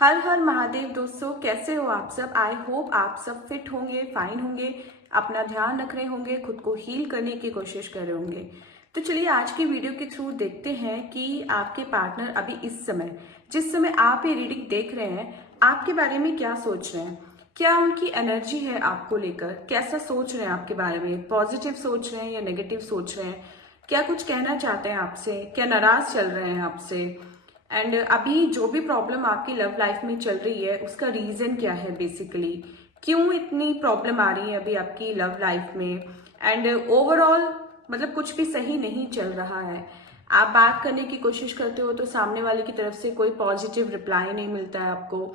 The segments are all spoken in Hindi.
हर हर महादेव दोस्तों, कैसे हो आप सब। आई होप आप सब फिट होंगे, फाइन होंगे, अपना ध्यान रख रहे होंगे, खुद को हील करने की कोशिश कर रहे होंगे। तो चलिए आज की वीडियो के थ्रू देखते हैं कि आपके पार्टनर अभी इस समय, जिस समय आप ये रीडिंग देख रहे हैं, आपके बारे में क्या सोच रहे हैं। क्या उनकी एनर्जी है आपको लेकर, कैसा सोच रहे हैं आपके बारे में, पॉजिटिव सोच रहे हैं या नेगेटिव सोच रहे हैं, क्या कुछ कहना चाहते हैं आपसे, क्या नाराज चल रहे हैं आपसे। एंड अभी जो भी प्रॉब्लम आपकी लव लाइफ में चल रही है उसका रीजन क्या है, बेसिकली क्यों इतनी प्रॉब्लम आ रही है अभी आपकी लव लाइफ में। एंड ओवरऑल मतलब कुछ भी सही नहीं चल रहा है। आप बात करने की कोशिश करते हो तो सामने वाले की तरफ से कोई पॉजिटिव रिप्लाई नहीं मिलता है आपको,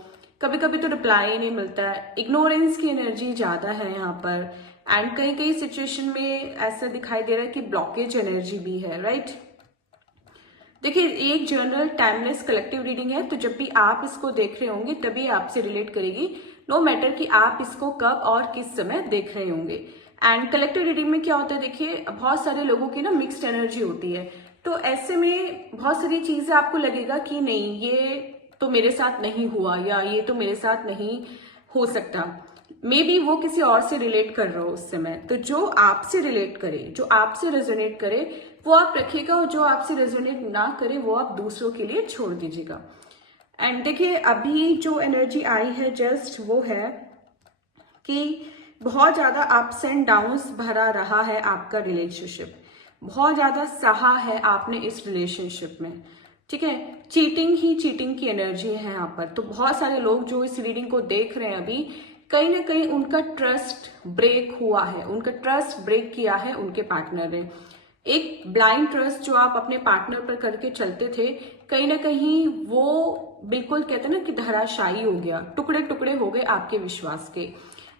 कभी कभी तो रिप्लाई नहीं मिलता है, इग्नोरेंस की एनर्जी ज्यादा है यहाँ पर। एंड कई कई सिचुएशन में ऐसा दिखाई दे रहा है कि ब्लॉकेज एनर्जी भी है, राइट। देखिए, एक जनरल टाइमलेस कलेक्टिव रीडिंग है, तो जब भी आप इसको देख रहे होंगे तभी आपसे रिलेट करेगी, नो मैटर कि आप इसको कब और किस समय देख रहे होंगे। एंड कलेक्टिव रीडिंग में क्या होता है, देखिए बहुत सारे लोगों की ना मिक्स्ड एनर्जी होती है, तो ऐसे में बहुत सारी चीजें आपको लगेगा कि नहीं ये तो मेरे साथ नहीं हुआ या ये तो मेरे साथ नहीं हो सकता। मे बी वो किसी और से रिलेट कर रहा हो उस समय, तो जो आपसे रिलेट करे, जो आपसे रेजोनेट करे वो आप रखिएगा, और जो आपसे रेजोनेट ना करे वो आप दूसरों के लिए छोड़ दीजिएगा। एंड देखिए अभी जो एनर्जी आई है जस्ट वो है कि बहुत ज्यादा अप्स एंड डाउन्स भरा रहा है आपका रिलेशनशिप, बहुत ज्यादा सहा है आपने इस रिलेशनशिप में, ठीक है। चीटिंग ही चीटिंग की एनर्जी है यहाँ पर। तो बहुत सारे लोग जो इस रीडिंग को देख रहे हैं अभी, कहीं ना कहीं उनका ट्रस्ट ब्रेक हुआ है, उनका ट्रस्ट ब्रेक किया है उनके पार्टनर ने। एक ब्लाइंड ट्रस्ट जो आप अपने पार्टनर पर करके चलते थे, कहीं ना कहीं वो बिल्कुल कहते हैं ना कि धराशायी हो गया, टुकड़े टुकड़े हो गए आपके विश्वास के।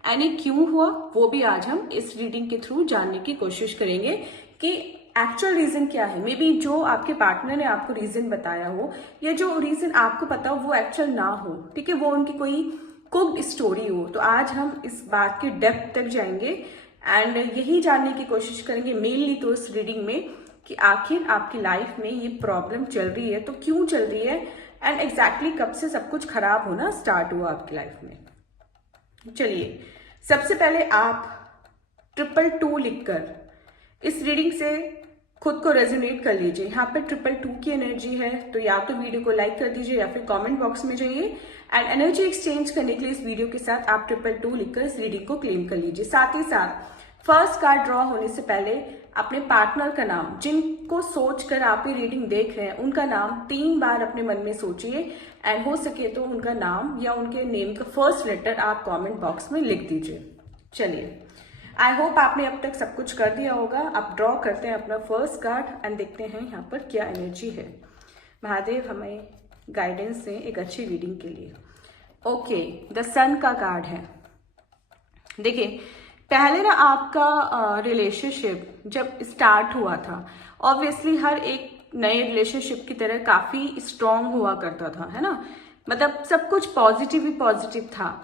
एंड क्यों हुआ वो भी आज हम इस रीडिंग के थ्रू जानने की कोशिश करेंगे कि एक्चुअल रीजन क्या है। मे बी जो आपके पार्टनर ने आपको रीजन बताया हो या जो रीजन आपको पता हो वो एक्चुअल ना हो, ठीक है, वो उनकी कोई कुक्ड स्टोरी हो। तो आज हम इस बात के डेप्थ तक जाएंगे एंड यही जानने की कोशिश करेंगे मेनली तो इस रीडिंग में कि आखिर आपकी लाइफ में ये प्रॉब्लम चल रही है तो क्यों चल रही है, एंड एग्जैक्टली कब से सब कुछ खराब होना स्टार्ट हुआ आपकी लाइफ में। चलिए सबसे पहले आप 222 लिखकर इस रीडिंग से खुद को रेजोनेट कर लीजिए। यहाँ पर 222 की एनर्जी है, तो या तो वीडियो को लाइक कर दीजिए या फिर कमेंट बॉक्स में जाइए एंड एनर्जी एक्सचेंज करने के लिए इस वीडियो के साथ आप 222 लिखकर इस रीडिंग को क्लेम कर लीजिए। साथ ही साथ फर्स्ट कार्ड ड्रॉ होने से पहले अपने पार्टनर का नाम, जिनको सोचकर आप ये रीडिंग देख रहे हैं उनका नाम 3 बार अपने मन में सोचिए एंड हो सके तो उनका नाम या उनके नेम का फर्स्ट लेटर आप कमेंट बॉक्स में लिख दीजिए। चलिए, आई होप आपने अब तक सब कुछ कर दिया होगा। अब ड्रॉ करते हैं अपना फर्स्ट कार्ड एंड देखते हैं यहाँ पर क्या एनर्जी है। महादेव हमें गाइडेंस दें एक अच्छी रीडिंग के लिए। ओके, द सन का कार्ड है। देखिए पहले ना आपका रिलेशनशिप जब स्टार्ट हुआ था, ऑब्वियसली हर एक नए रिलेशनशिप की तरह काफी स्ट्रांग हुआ करता था, है ना, मतलब सब कुछ पॉजिटिव ही पॉजिटिव था।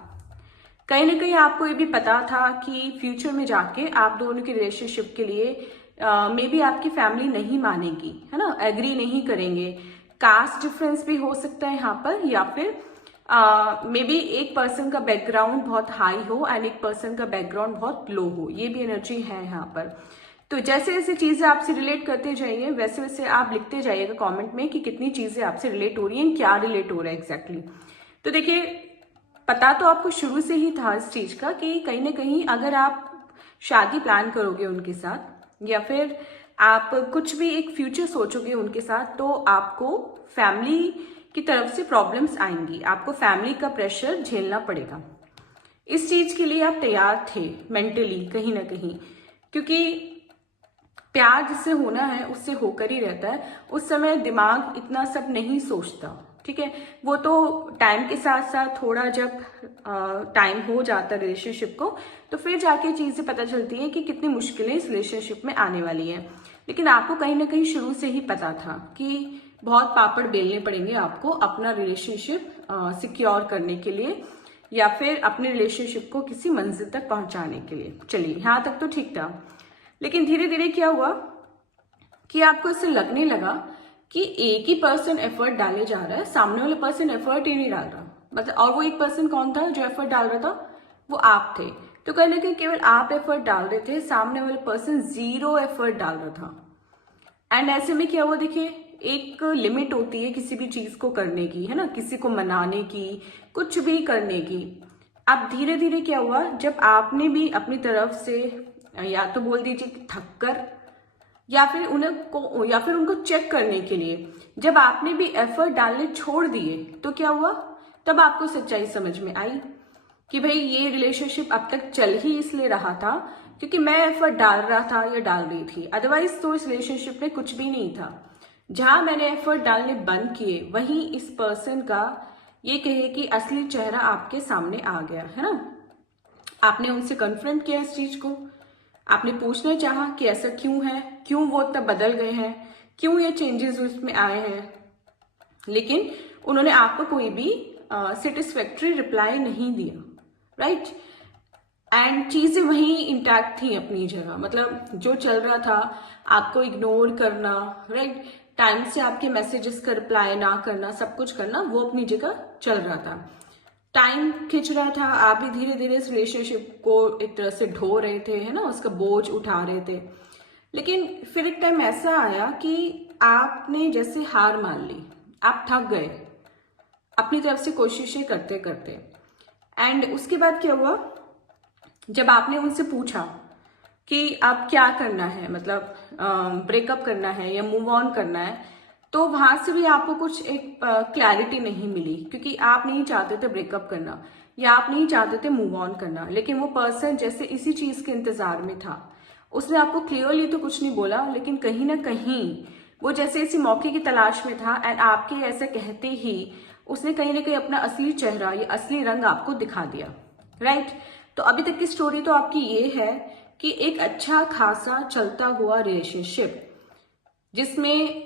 कहीं ना कहीं आपको ये भी पता था कि फ्यूचर में जाके आप दोनों के रिलेशनशिप के लिए मे बी आपकी फैमिली नहीं मानेगी, है ना, एग्री नहीं करेंगे। कास्ट डिफरेंस भी हो सकता है यहाँ पर, या फिर मे बी एक पर्सन का बैकग्राउंड बहुत हाई हो एंड एक पर्सन का बैकग्राउंड बहुत लो हो, ये भी एनर्जी है यहाँ पर। तो जैसे जैसे चीजें आपसे रिलेट करते जाइए वैसे वैसे आप लिखते जाइएगा कमेंट में कि कितनी चीजें आपसे रिलेट हो रही हैं, क्या रिलेट हो रहा है एग्जैक्टली। तो देखिए पता तो आपको शुरू से ही था इस चीज का कि कहीं ना कहीं अगर आप शादी प्लान करोगे उनके साथ या फिर आप कुछ भी एक फ्यूचर सोचोगे उनके साथ, तो आपको फैमिली की तरफ से प्रॉब्लम्स आएंगी, आपको फैमिली का प्रेशर झेलना पड़ेगा। इस चीज के लिए आप तैयार थे मेंटली कहीं ना कहीं, क्योंकि प्यार जिससे होना है उससे होकर ही रहता है। उस समय दिमाग इतना सब नहीं सोचता, ठीक है, वो तो टाइम के साथ साथ थोड़ा जब टाइम हो जाता है रिलेशनशिप को तो फिर जाके चीजें पता चलती हैं कि कितनी मुश्किलें इस रिलेशनशिप में आने वाली हैं। लेकिन आपको कहीं ना कहीं शुरू से ही पता था कि बहुत पापड़ बेलने पड़ेंगे आपको अपना रिलेशनशिप सिक्योर करने के लिए या फिर अपने रिलेशनशिप को किसी मंजिल तक पहुंचाने के लिए। चलिए यहाँ तक तो ठीक था, लेकिन धीरे धीरे क्या हुआ कि आपको इससे लगने लगा कि एक ही पर्सन एफर्ट डाले जा रहा है, सामने वाला पर्सन एफर्ट ही नहीं डाल रहा, मतलब और वो एक पर्सन कौन था जो एफर्ट डाल रहा था, वो आप थे। तो कहीं ना कहीं केवल आप एफर्ट डाल रहे थे, सामने वाला पर्सन 0 एफर्ट डाल रहा था। एंड ऐसे में क्या हुआ, देखिए एक लिमिट होती है किसी भी चीज को करने की, है ना, किसी को मनाने की, कुछ भी करने की। अब धीरे धीरे क्या हुआ, जब आपने भी अपनी तरफ से या तो बोल दीजिए कि थक कर, या फिर उनको चेक करने के लिए जब आपने भी एफर्ट डालने छोड़ दिए, तो क्या हुआ, तब आपको सच्चाई समझ में आई कि भाई ये रिलेशनशिप अब तक चल ही इसलिए रहा था क्योंकि मैं एफर्ट डाल रहा था या डाल रही थी, अदरवाइज तो इस रिलेशनशिप में कुछ भी नहीं था। जहां मैंने एफर्ट डालने बंद किए, वहीं इस पर्सन का ये कहे कि असली चेहरा आपके सामने आ गया, है ना। आपने उनसे कन्फ्रंट किया इस चीज को, आपने पूछना चाहा कि ऐसा क्यों है, क्यों वो तब बदल गए हैं, क्यों ये चेंजेस उसमें आए हैं, लेकिन उन्होंने आपको कोई भी सेटिस्फैक्ट्री रिप्लाई नहीं दिया, राइट। एंड चीजें वहीं इंटैक्ट थी अपनी जगह, मतलब जो चल रहा था आपको इग्नोर करना, राइट, टाइम से आपके मैसेजेस का रिप्लाई ना करना, सब कुछ करना, वो अपनी जगह चल रहा था। टाइम खिंच रहा था, आप भी धीरे धीरे इस रिलेशनशिप को एक तरह से ढो रहे थे, है ना, उसका बोझ उठा रहे थे। लेकिन फिर एक टाइम ऐसा आया कि आपने जैसे हार मान ली, आप थक गए अपनी तरफ से कोशिशें करते करते। एंड उसके बाद क्या हुआ, जब आपने उनसे पूछा कि अब क्या करना है, मतलब ब्रेकअप करना है या मूव ऑन करना है, तो वहां से भी आपको कुछ एक क्लैरिटी नहीं मिली, क्योंकि आप नहीं चाहते थे ब्रेकअप करना या आप नहीं चाहते थे मूव ऑन करना, लेकिन वो पर्सन जैसे इसी चीज के इंतजार में था। उसने आपको क्लियरली तो कुछ नहीं बोला, लेकिन कहीं ना कहीं वो जैसे इसी मौके की तलाश में था। एंड आपके ऐसे कहते ही उसने कहीं ना कहीं अपना असली चेहरा या असली रंग आपको दिखा दिया, राइट। तो अभी तक की स्टोरी तो आपकी ये है कि एक अच्छा खासा चलता हुआ रिलेशनशिप जिसमें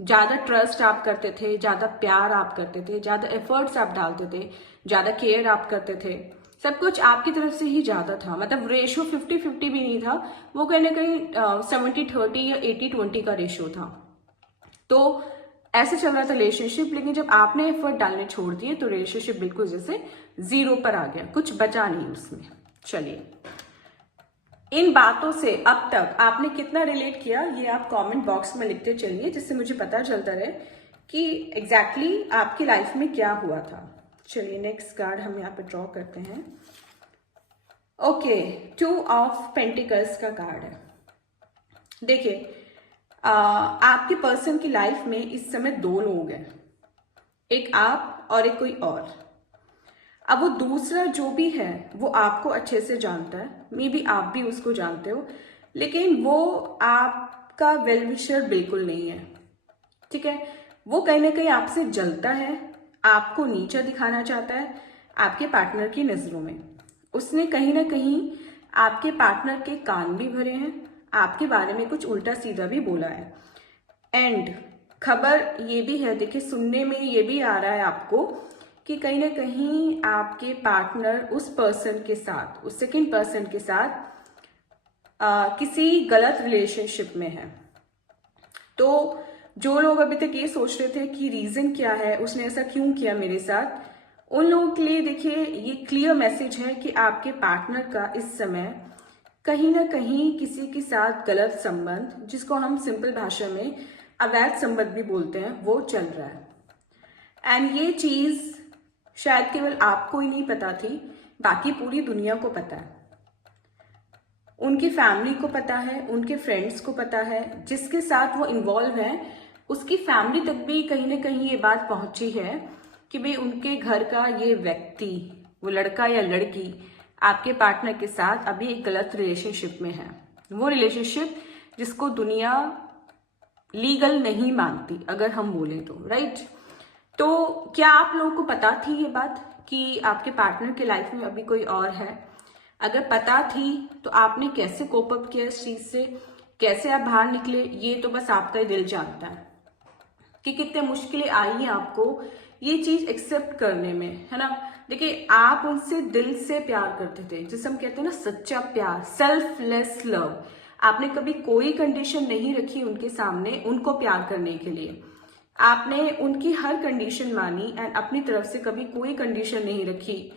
ज्यादा ट्रस्ट आप करते थे, ज्यादा प्यार आप करते थे, ज्यादा एफर्ट्स आप डालते थे, ज्यादा केयर आप करते थे, सब कुछ आपकी तरफ से ही ज्यादा था, मतलब रेशो 50-50 भी नहीं था, वो कहीं ना कहीं 70-30 या 80-20 का रेशो था। तो ऐसे चल रहा था रिलेशनशिप, लेकिन जब आपने एफर्ट डालने छोड़ दिए तो रिलेशनशिप बिल्कुल जैसे 0 पर आ गया, कुछ बचा नहीं उसमें। चलिए, इन बातों से अब तक आपने कितना रिलेट किया, ये आप कमेंट बॉक्स में लिखते चलिए, जिससे मुझे पता चलता रहे कि एग्जैक्टली आपकी लाइफ में क्या हुआ था। चलिए, नेक्स्ट कार्ड हम यहाँ पे ड्रॉ करते हैं। ओके, 2 ऑफ पेंटिकल्स का कार्ड है। देखिए, आपके पर्सन की लाइफ में इस समय 2 लोग हैं, एक आप और एक कोई और। अब वो दूसरा जो भी है वो आपको अच्छे से जानता है, मे बी आप भी उसको जानते हो, लेकिन वो आपका वेल विशर बिल्कुल नहीं है, ठीक है। वो कहीं ना कहीं आपसे जलता है, आपको नीचा दिखाना चाहता है आपके पार्टनर की नजरों में। उसने कहीं ना कहीं आपके पार्टनर के कान भी भरे हैं, आपके बारे में कुछ उल्टा सीधा भी बोला है। एंड खबर ये भी है, देखिए सुनने में ये भी आ रहा है आपको कि कहीं ना कहीं आपके पार्टनर उस पर्सन के साथ, उस सेकंड पर्सन के साथ किसी गलत रिलेशनशिप में है। तो जो लोग अभी तक ये सोच रहे थे कि रीजन क्या है, उसने ऐसा क्यों किया मेरे साथ, उन लोगों के लिए देखिए ये क्लियर मैसेज है कि आपके पार्टनर का इस समय कहीं ना कहीं किसी के साथ गलत संबंध, जिसको हम सिंपल भाषा में अवैध संबंध भी बोलते हैं, वो चल रहा है। एंड ये चीज शायद केवल आपको ही नहीं पता थी, बाकी पूरी दुनिया को पता है, उनकी फैमिली को पता है, उनके फ्रेंड्स को पता है, जिसके साथ वो इन्वॉल्व हैं उसकी फैमिली तक भी कहीं ना कहीं ये बात पहुंची है कि भाई उनके घर का ये व्यक्ति, वो लड़का या लड़की आपके पार्टनर के साथ अभी एक गलत रिलेशनशिप में है। वो रिलेशनशिप जिसको दुनिया लीगल नहीं मानती, अगर हम बोले तो, राइट। तो क्या आप लोगों को पता थी ये बात कि आपके पार्टनर की लाइफ में अभी कोई और है? अगर पता थी तो आपने कैसे कोप अप किया इस चीज से, कैसे आप बाहर निकले, ये तो बस आपका ही दिल जानता है कि कितने मुश्किलें आई हैं आपको ये चीज एक्सेप्ट करने में, है ना। देखिए, आप उनसे दिल से प्यार करते थे, जिसे हम कहते हैं ना सच्चा प्यार, सेल्फलेस लव। आपने कभी कोई कंडीशन नहीं रखी उनके सामने उनको प्यार करने के लिए। आपने उनकी हर कंडीशन मानी एंड अपनी तरफ से कभी कोई कंडीशन नहीं रखी।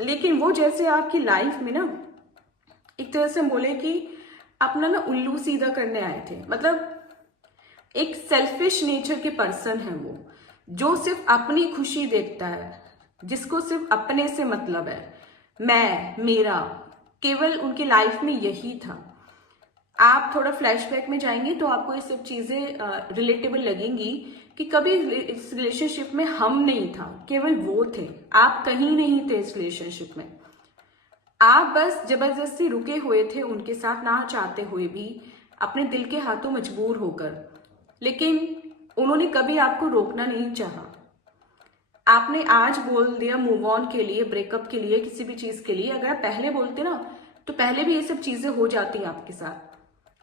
लेकिन वो जैसे आपकी लाइफ में ना एक तरह से बोले कि अपना ना उल्लू सीधा करने आए थे। मतलब एक सेल्फिश नेचर के पर्सन है वो, जो सिर्फ अपनी खुशी देखता है, जिसको सिर्फ अपने से मतलब है, मैं, मेरा, केवल उनकी लाइफ में यही था। आप थोड़ा फ्लैशबैक में जाएंगे तो आपको ये सब चीजें रिलेटेबल लगेंगी कि कभी इस रिलेशनशिप में हम नहीं था, केवल वो थे। आप कहीं नहीं थे इस रिलेशनशिप में, आप बस जबरदस्ती रुके हुए थे उनके साथ, ना चाहते हुए भी, अपने दिल के हाथों मजबूर होकर। लेकिन उन्होंने कभी आपको रोकना नहीं चाहा। आपने आज बोल दिया मूव ऑन के लिए, ब्रेकअप के लिए, किसी भी चीज के लिए। अगर आप पहले बोलते ना तो पहले भी ये सब चीजें हो जाती आपके साथ।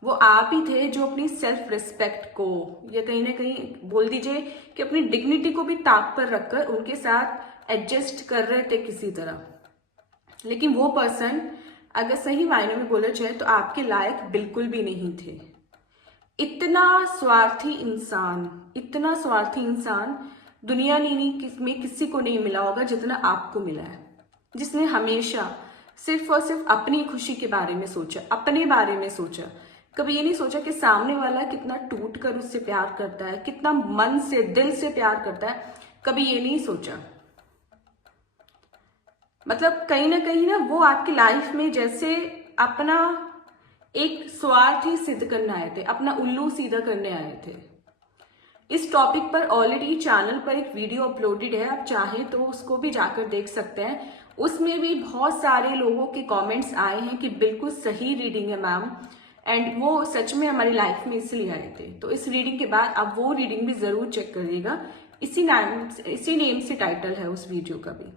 वो आप ही थे जो अपनी सेल्फ रिस्पेक्ट को, या कहीं ना कहीं बोल दीजिए कि अपनी डिग्निटी को भी ताक पर रखकर उनके साथ एडजस्ट कर रहे थे किसी तरह। लेकिन वो पर्सन अगर सही मायने में बोला जाए तो आपके लायक बिल्कुल भी नहीं थे। इतना स्वार्थी इंसान, इतना स्वार्थी इंसान दुनिया में किसी को नहीं मिला होगा जितना आपको मिला है, जिसने हमेशा सिर्फ और सिर्फ अपनी खुशी के बारे में सोचा, अपने बारे में सोचा। कभी ये नहीं सोचा कि सामने वाला कितना टूट कर उससे प्यार करता है, कितना मन से, दिल से प्यार करता है। कभी ये नहीं सोचा। मतलब कहीं ना वो आपकी लाइफ में जैसे अपना एक स्वार्थ ही सिद्ध करने आए थे, अपना उल्लू सीधा करने आए थे। इस टॉपिक पर ऑलरेडी चैनल पर एक वीडियो अपलोडेड है, आप चाहें तो उसको भी जाकर देख सकते हैं। उसमें भी बहुत सारे लोगों के कमेंट्स आए हैं कि बिल्कुल सही रीडिंग है मैम, एंड वो सच में हमारी लाइफ में इसलिए आए थे। तो इस रीडिंग के बाद आप वो रीडिंग भी जरूर चेक करिएगा। इसी नेम से टाइटल है उस वीडियो का भी।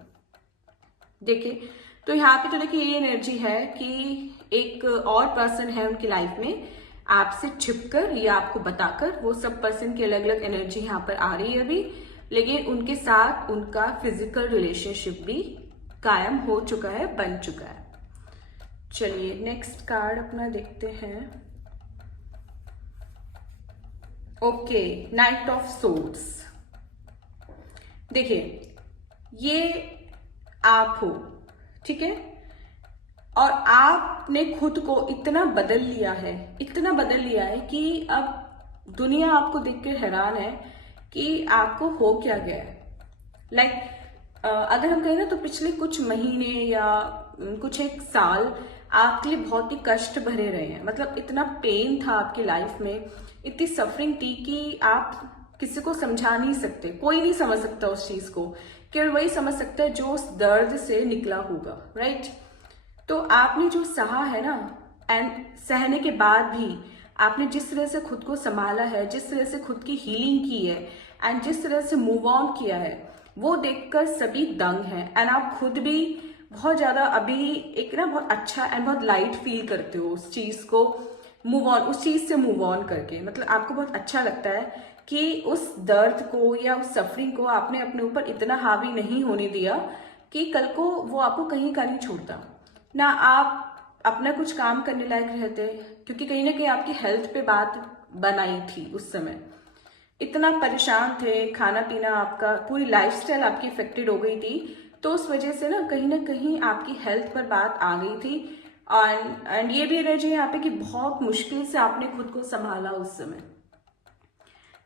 देखिए तो यहाँ पे तो देखिए ये एनर्जी है कि एक और पर्सन है उनकी लाइफ में, आपसे छिपकर या आपको बताकर। वो सब पर्सन की अलग अलग एनर्जी यहाँ पर आ रही है अभी, लेकिन उनके साथ उनका फिजिकल रिलेशनशिप भी कायम हो चुका है, बन चुका है। चलिए नेक्स्ट कार्ड अपना देखते हैं। Okay, night of swords. देखिए ये आप हो, ठीक है, और आपने खुद को इतना बदल लिया है, इतना बदल लिया है कि अब दुनिया आपको देखकर हैरान है कि आपको हो क्या गया है। अगर हम कहें ना तो पिछले कुछ महीने या कुछ एक साल आपके लिए बहुत ही कष्ट भरे रहे हैं। मतलब इतना पेन था आपकी लाइफ में, इतनी सफरिंग थी कि आप किसी को समझा नहीं सकते, कोई नहीं समझ सकता उस चीज को, केवल वही समझ सकता है जो उस दर्द से निकला होगा, राइट। तो आपने जो सहा है ना, एंड सहने के बाद भी आपने जिस तरह से खुद को संभाला है, जिस तरह से खुद की हीलिंग की है, एंड जिस तरह से मूव ऑन किया है, वो देखकर सभी दंग हैं। एंड आप खुद भी बहुत ज्यादा अभी एक ना बहुत अच्छा एंड बहुत लाइट फील करते हो उस चीज को मूव ऑन, उस चीज से मूव ऑन करके। मतलब आपको बहुत अच्छा लगता है कि उस दर्द को या उस सफरिंग को आपने अपने ऊपर इतना हावी नहीं होने दिया कि कल को वो आपको कहीं का नहीं छोड़ता ना। आप अपना कुछ काम करने लायक रहते, क्योंकि कहीं ना कहीं आपकी हेल्थ पे बात बनाई थी उस समय। इतना परेशान थे, खाना पीना आपका, पूरी लाइफस्टाइल आपकी इफेक्टेड हो गई थी। तो उस वजह से ना कहीं आपकी हेल्थ पर बात आ गई थी। एंड ये भी एनर्जी यहाँ पे कि बहुत मुश्किल से आपने खुद को संभाला उस समय।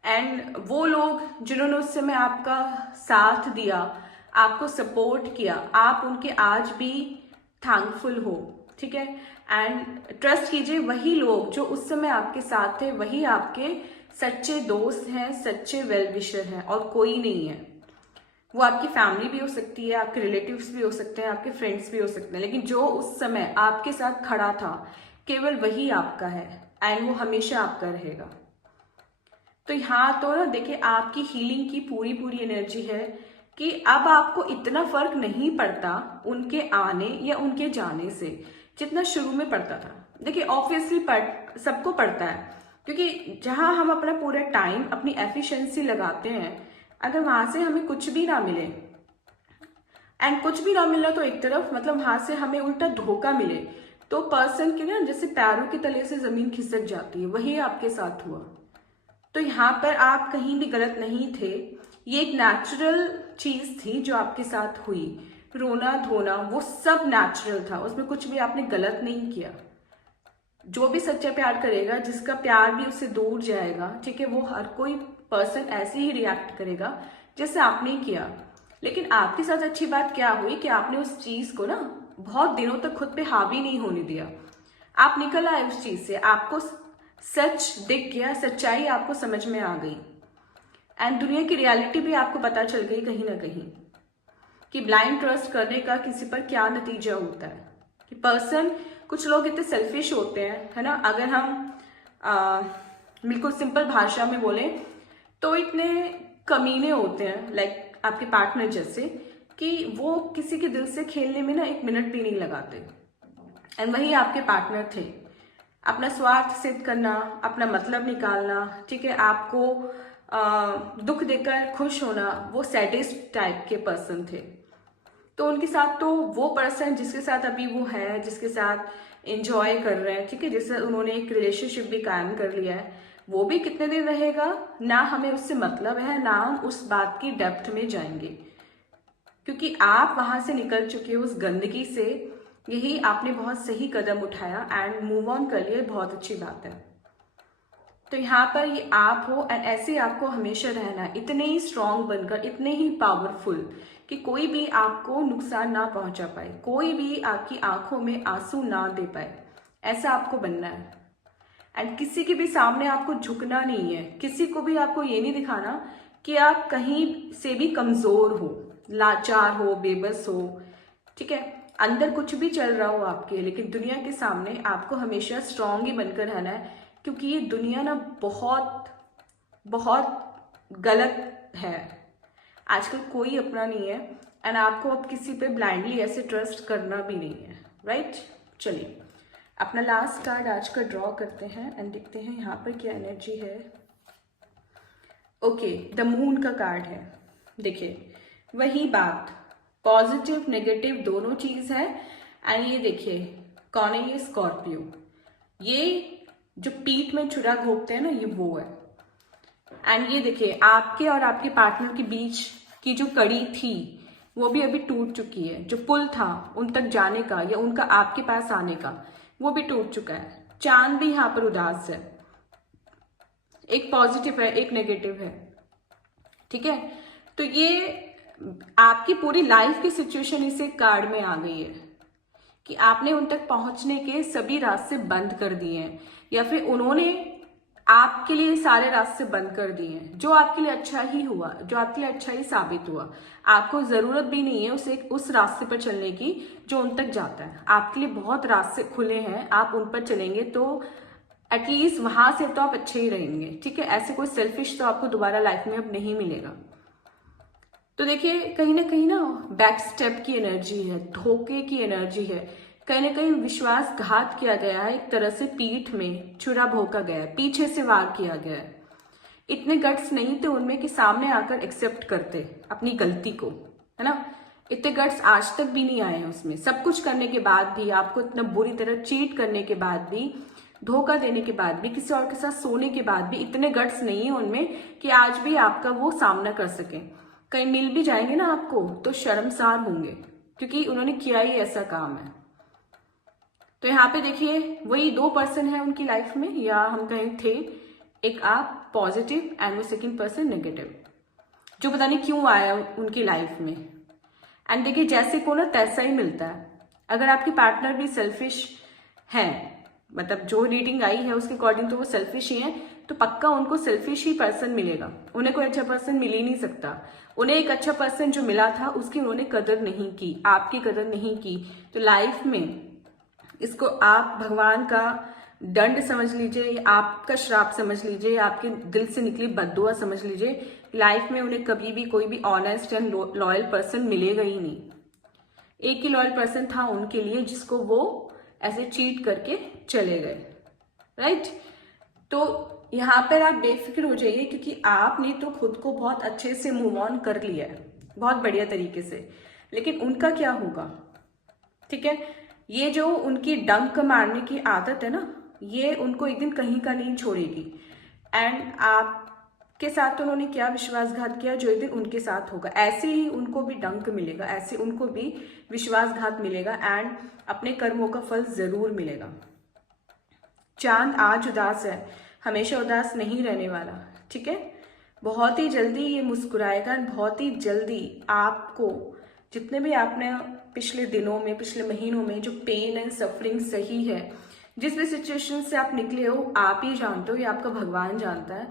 एंड वो लोग जिन्होंने उस समय आपका साथ दिया, आपको सपोर्ट किया, आप उनके आज भी थैंकफुल हो, ठीक है। एंड ट्रस्ट कीजिए, वही लोग जो उस समय आपके साथ थे वही आपके सच्चे दोस्त हैं, सच्चे वेल विशर हैं, और कोई नहीं है। वो आपकी फैमिली भी हो सकती है, आपके रिलेटिव्स भी हो सकते हैं, आपके फ्रेंड्स भी हो सकते हैं, लेकिन जो उस समय आपके साथ खड़ा था केवल वही आपका है, एंड वो हमेशा आपका रहेगा। तो यहाँ तो ना देखिए आपकी हीलिंग की पूरी एनर्जी है कि अब आपको इतना फर्क नहीं पड़ता उनके आने या उनके जाने से जितना शुरू में पड़ता था। देखिए ऑब्वियसली सबको पड़ता है, क्योंकि जहां हम अपना पूरा टाइम, अपनी एफिशिएंसी लगाते हैं, अगर वहां से हमें कुछ भी ना मिले, एंड कुछ भी ना मिलना तो एक तरफ, मतलब वहां से हमें उल्टा धोखा मिले, तो पर्सन के ना जैसे पैरों के तले से जमीन खिसक जाती है, वही आपके साथ हुआ। तो यहाँ पर आप कहीं भी गलत नहीं थे, ये एक नेचुरल चीज थी जो आपके साथ हुई। रोना धोना वो सब नेचुरल था, उसमें कुछ भी आपने गलत नहीं किया। जो भी सच्चा प्यार करेगा, जिसका प्यार भी उससे दूर जाएगा, ठीक है, वो हर कोई पर्सन ऐसे ही रिएक्ट करेगा जैसे आपने किया। लेकिन आपके साथ अच्छी बात क्या हुई कि आपने उस चीज को ना बहुत दिनों तक खुद पे हावी नहीं होने दिया। आप निकल आए उस चीज से, आपको सच दिख गया, सच्चाई आपको समझ में आ गई, एंड दुनिया की रियलिटी भी आपको पता चल गई कहीं ना कहीं कि ब्लाइंड ट्रस्ट करने का किसी पर क्या नतीजा होता है। कि पर्सन, कुछ लोग इतने सेल्फिश होते हैं, है ना, अगर हम बिल्कुल सिंपल भाषा में बोलें तो इतने कमीने होते हैं, लाइक आपके पार्टनर जैसे, कि वो किसी के दिल से खेलने में ना 1 मिनट भी नहीं लगाते। एंड वही आपके पार्टनर थे, अपना स्वार्थ सिद्ध करना, अपना मतलब निकालना, ठीक है, आपको दुख देकर खुश होना, वो सैडिस्ट टाइप के पर्सन थे। तो उनके साथ तो वो पर्सन जिसके साथ अभी वो है, जिसके साथ एंजॉय कर रहे हैं, ठीक है, जिससे उन्होंने एक रिलेशनशिप भी कायम कर लिया है, वो भी कितने दिन रहेगा ना हमें उससे मतलब है, ना हम उस बात की डेप्थ में जाएंगे, क्योंकि आप वहां से निकल चुके हो उस गंदगी से। यही आपने बहुत सही कदम उठाया एंड मूव ऑन कर लिया, बहुत अच्छी बात है। तो यहाँ पर ये आप हो, एंड ऐसे आपको हमेशा रहना है, इतने ही स्ट्रांग बनकर, इतने ही पावरफुल कि कोई भी आपको नुकसान ना पहुंचा पाए, कोई भी आपकी आंखों में आंसू ना दे पाए, ऐसा आपको बनना है। एंड किसी के भी सामने आपको झुकना नहीं है, किसी को भी आपको ये नहीं दिखाना कि आप कहीं से भी कमजोर हो, लाचार हो, बेबस हो, ठीक है, अंदर कुछ भी चल रहा हो आपके, लेकिन दुनिया के सामने आपको हमेशा स्ट्रांग ही बनकर रहना है, क्योंकि ये दुनिया ना बहुत बहुत गलत है। आजकल कोई अपना नहीं है, एंड आपको अब किसी पे ब्लाइंडली ऐसे ट्रस्ट करना भी नहीं है, राइट। चलिए अपना लास्ट कार्ड आज का ड्रॉ करते हैं एंड देखते हैं यहाँ पर क्या एनर्जी है। ओके, द मून का कार्ड है। देखिए वही बात, पॉजिटिव नेगेटिव दोनों चीज है। एंड ये देखिए कौन है, ये स्कॉर्पियो, ये जो पीठ में छुरा घोंपते हैं ना, ये वो है। एंड ये देखिए आपके और आपके पार्टनर के बीच की जो कड़ी थी वो भी अभी टूट चुकी है। जो पुल था उन तक जाने का या उनका आपके पास आने का, वो भी टूट चुका है। चांद भी यहाँ पर उदास है, एक पॉजिटिव है एक नेगेटिव है, ठीक है। तो ये आपकी पूरी लाइफ की सिचुएशन इस एक कार्ड में आ गई है कि आपने उन तक पहुंचने के सभी रास्ते बंद कर दिए हैं, या फिर उन्होंने आपके लिए सारे रास्ते बंद कर दिए हैं। जो आपके लिए अच्छा ही हुआ, जो आपके लिए अच्छा ही साबित हुआ, आपको जरूरत भी नहीं है उस रास्ते पर चलने की जो उन तक जाता है। आपके लिए बहुत रास्ते खुले हैं, आप उन पर चलेंगे तो एटलीस्ट वहां से तो आप अच्छे ही रहेंगे, ठीक है। ऐसे कोई सेल्फिश तो आपको दोबारा लाइफ में अब नहीं मिलेगा। तो देखिए कहीं ना बैक स्टेप की एनर्जी है, धोखे की एनर्जी है, कहीं ना कहीं विश्वासघात किया गया है, एक तरह से पीठ में छुरा भोंका गया है, पीछे से वार किया गया है। इतने गट्स नहीं थे उनमें कि सामने आकर एक्सेप्ट करते अपनी गलती को, है ना। इतने गट्स आज तक भी नहीं आए हैं उसमें। सब कुछ करने के बाद भी, आपको इतना बुरी तरह चीट करने के बाद भी, धोखा देने के बाद भी, किसी और के साथ सोने के बाद भी इतने गट्स नहीं है उनमें कि आज भी आपका वो सामना कर सके। कहीं मिल भी जाएंगे ना आपको तो शर्मसार होंगे, क्योंकि उन्होंने किया ही ऐसा काम है। तो यहाँ पे देखिए वही 2 पर्सन है उनकी लाइफ में, या हम कहें थे, एक आप पॉजिटिव एंड वो सेकंड पर्सन नेगेटिव, जो पता नहीं क्यों आया उनकी लाइफ में। एंड देखिए जैसे को ना तैसा ही मिलता है। अगर आपके पार्टनर भी सेल्फिश है, मतलब जो रीडिंग आई है उसके अकॉर्डिंग तो वो सेल्फिश ही है, तो पक्का उनको सेल्फिश ही पर्सन मिलेगा। उन्हें कोई अच्छा पर्सन मिल ही नहीं सकता। उन्हें एक अच्छा पर्सन जो मिला था उसकी उन्होंने कदर नहीं की, आपकी कदर नहीं की। तो लाइफ में इसको आप भगवान का दंड समझ लीजिए, आपका श्राप समझ लीजिए, आपके दिल से निकली बद्दुआ समझ लीजिए। लाइफ में उन्हें कभी भी कोई भी ऑनेस्ट एंड लॉयल पर्सन मिलेगा ही नहीं। एक ही लॉयल पर्सन था उनके लिए जिसको वो ऐसे चीट करके चले गए, राइट। तो यहाँ पर आप बेफिक्र हो जाइए, क्योंकि आपने तो खुद को बहुत अच्छे से मूव ऑन कर लिया है, बहुत बढ़िया तरीके से। लेकिन उनका क्या होगा, ठीक है। ये जो उनकी डंक मारने की आदत है ना, ये उनको एक दिन कहीं का नहीं छोड़ेगी। एंड आप के साथ तो उन्होंने क्या विश्वासघात किया जो एक दिन उनके साथ होगा, ऐसे ही उनको भी डंक मिलेगा, ऐसे उनको भी विश्वासघात मिलेगा एंड अपने कर्मों का फल जरूर मिलेगा। चांद आज उदास है, हमेशा उदास नहीं रहने वाला, ठीक है। बहुत ही जल्दी ये मुस्कुराएगा, बहुत ही जल्दी आपको जितने भी आपने पिछले दिनों में, पिछले महीनों में जो पेन एंड सफरिंग सही है, जिस भी सिचुएशन से आप निकले हो, आप ही जानते हो या आपका भगवान जानता है,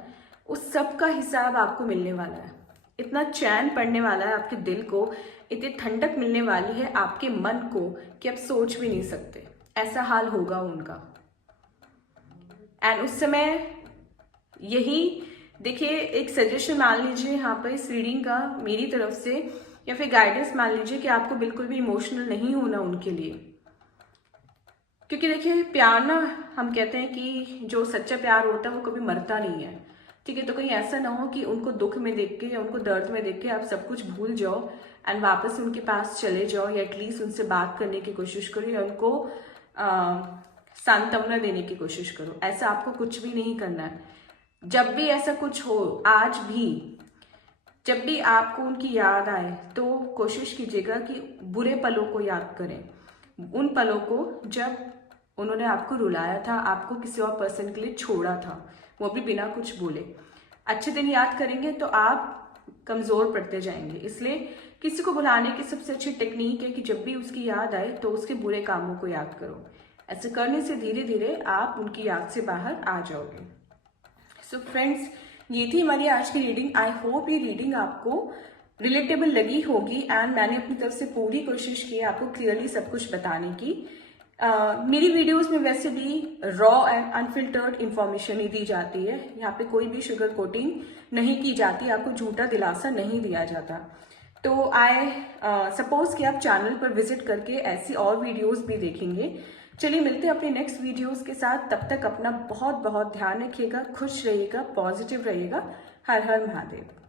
उस सब का हिसाब आपको मिलने वाला है। इतना चैन पड़ने वाला है आपके दिल को, इतनी ठंडक मिलने वाली है आपके मन को कि आप सोच भी नहीं सकते, ऐसा हाल होगा उनका। एंड उस समय यही देखिए, एक सजेशन मान लीजिए यहाँ पर इस रीडिंग का मेरी तरफ से, या फिर गाइडेंस मान लीजिए कि आपको बिल्कुल भी इमोशनल नहीं होना उनके लिए। क्योंकि देखिए प्यार ना, हम कहते हैं कि जो सच्चा प्यार होता है वो कभी मरता नहीं है, ठीक है। तो कहीं ऐसा ना हो कि उनको दुख में देख के या उनको दर्द में देख के आप सब कुछ भूल जाओ एंड वापस उनके पास चले जाओ, या एटलीस्ट उनसे बात करने की कोशिश करो या उनको सांत्वना देने की कोशिश करो। ऐसा आपको कुछ भी नहीं करना है। जब भी ऐसा कुछ हो, आज भी जब भी आपको उनकी याद आए तो कोशिश कीजिएगा कि बुरे पलों को याद करें, उन पलों को जब उन्होंने आपको रुलाया था, आपको किसी और पर्सन के लिए छोड़ा था, वो भी बिना कुछ बोले। अच्छे दिन याद करेंगे तो आप कमजोर पड़ते जाएंगे। इसलिए किसी को भुलाने की सबसे अच्छी टेक्निक है कि जब भी उसकी याद आए तो उसके बुरे कामों को याद करो। ऐसे करने से धीरे धीरे आप उनकी याद से बाहर आ जाओगे। सो फ्रेंड्स, ये थी हमारी आज की रीडिंग। आई होप ये रीडिंग आपको रिलेटेबल लगी होगी एंड मैंने अपनी तरफ से पूरी कोशिश की आपको क्लियरली सब कुछ बताने की। मेरी वीडियोस में वैसे भी रॉ एंड अनफिल्टर्ड इंफॉर्मेशन ही दी जाती है, यहाँ पे कोई भी शुगर कोटिंग नहीं की जाती, आपको झूठा दिलासा नहीं दिया जाता। तो आई सपोज कि आप चैनल पर विजिट करके ऐसी और वीडियोस भी देखेंगे। चलिए मिलते हैं अपने नेक्स्ट वीडियोस के साथ, तब तक अपना बहुत बहुत ध्यान रखिएगा, खुश रहिएगा, पॉजिटिव रहिएगा। हर हर महादेव।